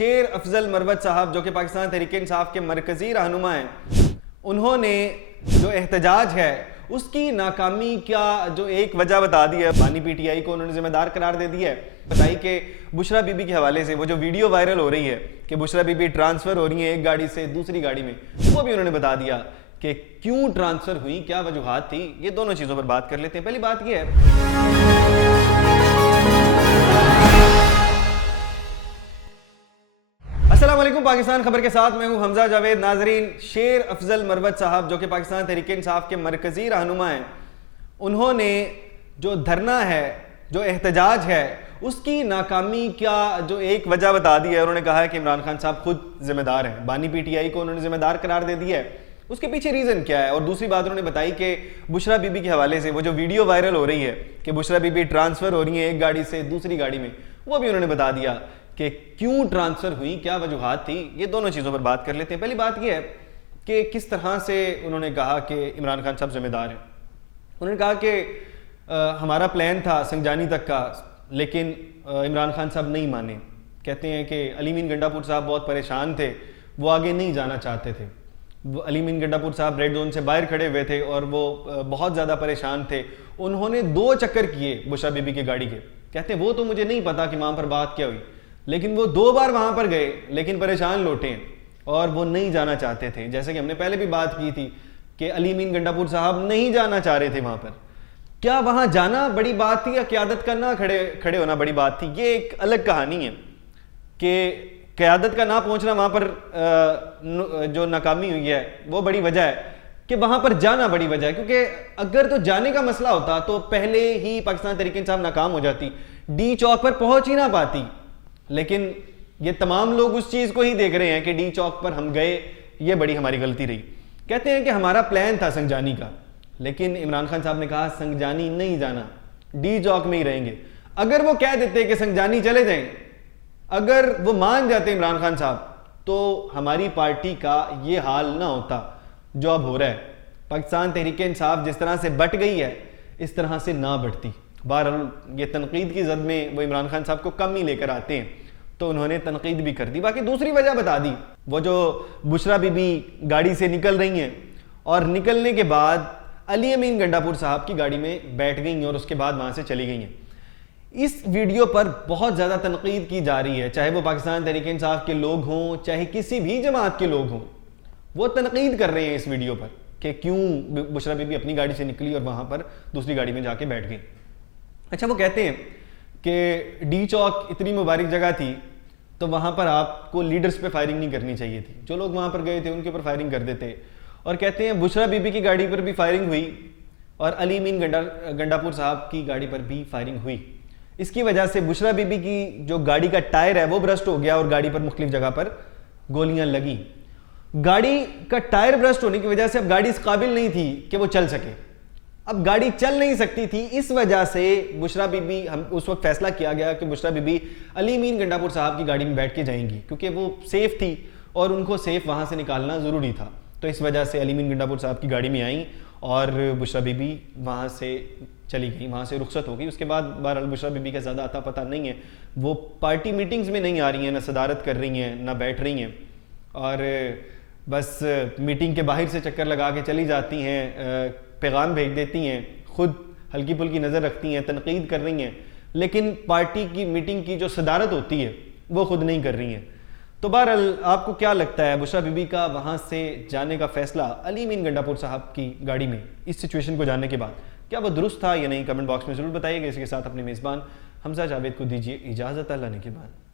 शेर अफजल मरवत साहब जो कि पाकिस्तान तहरीक इंसाफ के मरकजी रहनुमा हैं, उन्होंने जो एहतजाज है उसकी नाकामी क्या जो एक वजह बता दी है। बानी पीटीआई को उन्होंने जिम्मेदार करार दे दिया है। बताई कि बुशरा बीबी के हवाले से वो जो वीडियो वायरल हो रही है कि बुशरा बीबी ट्रांसफर हो रही है एक गाड़ी से दूसरी गाड़ी में, वो भी उन्होंने बता दिया कि क्यों ट्रांसफर हुई, क्या वजूहात थी। ये दोनों चीज़ों पर बात कर लेते हैं। पहली बात यह है, अस्सलाम वालेकुम, पाकिस्तान खबर के साथ मैं हूं हमजा जावेद। नाजरीन, शेर अफजल मरवत साहब जो कि पाकिस्तान तहरीक इंसाफ के मरकजी रहनुमा हैं, उन्होंने जो धरना है, जो एहतजाज है, उसकी नाकामी क्या जो एक वजह बता दी है। उन्होंने कहा है कि इमरान खान साहब खुद जिम्मेदार हैं। बानी पीटीआई को उन्होंने जिम्मेदार करार दे दिया है। उसके पीछे रीज़न क्या है। और दूसरी बात उन्होंने बताई कि बुशरा बीबी के हवाले से वो जो वीडियो वायरल हो रही है कि बुशरा बीबी ट्रांसफ़र हो रही है एक गाड़ी से दूसरी गाड़ी में, वो भी उन्होंने बता दिया कि क्यों ट्रांसफ़र हुई, क्या वजूहात थी। ये दोनों चीज़ों पर बात कर लेते हैं। पहली बात यह है कि किस तरह से उन्होंने कहा कि इमरान खान साहब जिम्मेदार हैं। उन्होंने कहा कि हमारा प्लान था संगजानी तक का, लेकिन इमरान खान साहब नहीं माने। कहते हैं कि अली मीन गंडापुर साहब बहुत परेशान थे, वो आगे नहीं जाना चाहते थे। अली मीन गंडापुर साहब रेड जोन से बाहर खड़े हुए थे और वो बहुत ज़्यादा परेशान थे। उन्होंने 2 चक्कर किए बुशरा बीबी की गाड़ी के। कहते हैं वो तो मुझे नहीं पता कि वहाँ पर बात क्या हुई, लेकिन वो 2 बार वहाँ पर गए, लेकिन परेशान लौटे हैं और वो नहीं जाना चाहते थे। जैसे कि हमने पहले भी बात की थी कि अली मीन गंडापुर साहब नहीं जाना चाह रहे थे वहाँ पर। क्या वहाँ जाना बड़ी बात थी या क़यादत का ना खड़े होना बड़ी बात थी, ये एक अलग कहानी है। कि क़यादत का ना पहुँचना वहाँ पर जो नाकामी हुई है वो बड़ी वजह है, कि वहाँ पर जाना बड़ी वजह है। क्योंकि अगर तो जाने का मसला होता तो पहले ही पाकिस्तान तहरीक इंसाफ नाकाम हो जाती, डी चौक पर पहुँच ही ना पाती। लेकिन ये तमाम लोग उस चीज़ को ही देख रहे हैं कि डी चौक पर हम गए, ये बड़ी हमारी गलती रही। कहते हैं कि हमारा प्लान था संगजानी का, लेकिन इमरान खान साहब ने कहा संगजानी नहीं जाना, डी चौक में ही रहेंगे। अगर वो कह देते कि संगजानी चले जाएं, अगर वो मान जाते इमरान खान साहब, तो हमारी पार्टी का ये हाल ना होता जो अब हो रहा है। पाकिस्तान तहरीक इंसाफ जिस तरह से बट गई है, इस तरह से ना बढ़ती। बहरहाल ये तनकीद की जद में वो इमरान खान साहब को कम ही लेकर आते हैं, तो उन्होंने तनकीद भी कर दी। बाकी दूसरी वजह बता दी, वो जो बुशरा बीबी गाड़ी से निकल रही हैं और निकलने के बाद अली अमीन गंडापुर साहब की गाड़ी में बैठ गई और उसके बाद वहाँ से चली गई हैं। इस वीडियो पर बहुत ज़्यादा तनकीद की जा रही है, चाहे वो पाकिस्तान तहरीक इंसाफ के लोग हों, चाहे किसी भी जमात के लोग हों, वो तनकीद कर रहे हैं इस वीडियो पर कि क्यों बुशरा बीबी अपनी गाड़ी से निकली और वहाँ पर दूसरी गाड़ी में जाके बैठ गई। अच्छा, वो कहते हैं कि डी चौक इतनी मुबारक जगह थी, तो वहाँ पर आपको लीडर्स पे फायरिंग नहीं करनी चाहिए थी। जो लोग वहाँ पर गए थे उनके ऊपर फायरिंग कर देते। और कहते हैं बुशरा बीबी की गाड़ी पर भी फायरिंग हुई और अली मीन गंडापुर साहब की गाड़ी पर भी फायरिंग हुई। इसकी वजह से बुशरा बीबी की जो गाड़ी का टायर है वो ब्रस्ट हो गया और गाड़ी पर मुख्तलिफ जगह पर गोलियां लगी। गाड़ी का टायर ब्रस्ट होने की वजह से अब गाड़ी इस काबिल नहीं थी कि वो चल सके। अब गाड़ी चल नहीं सकती थी, इस वजह से बुशरा बीबी, हम उस वक्त फैसला किया गया कि बुशरा बीबी अली मीन गंडापुर साहब की गाड़ी में बैठ के जाएंगी, क्योंकि वो सेफ थी और उनको सेफ वहाँ से निकालना ज़रूरी था। तो इस वजह से अली मीन गंडापुर साहब की गाड़ी में आई और बुशरा बीबी वहाँ से चली गई, वहाँ से रुखसत हो गई। उसके बाद बहरहाल बुशरा बीबी का ज़्यादा आता पता नहीं है। वो पार्टी मीटिंग्स में नहीं आ रही हैं, ना सदारत कर रही हैं, ना बैठ रही हैं, और बस मीटिंग के बाहर से चक्कर लगा के चली जाती हैं, पैगाम भेज देती हैं, खुद हल्की फुल्की नज़र रखती हैं, तनकीद कर रही हैं, लेकिन पार्टी की मीटिंग की जो सदारत होती है वो खुद नहीं कर रही हैं। तो बहरहाल आपको क्या लगता है, बुशरा बीबी का वहाँ से जाने का फैसला अली मीन गंडापुर साहब की गाड़ी में इस सिचुएशन को जानने के बाद क्या वो दुरुस्त था या नहीं, कमेंट बॉक्स में ज़रूर बताइएगा। इसके साथ अपने मेज़बान हमजा जावेद को दीजिए इजाज़त। अल्लाह ने के बाद।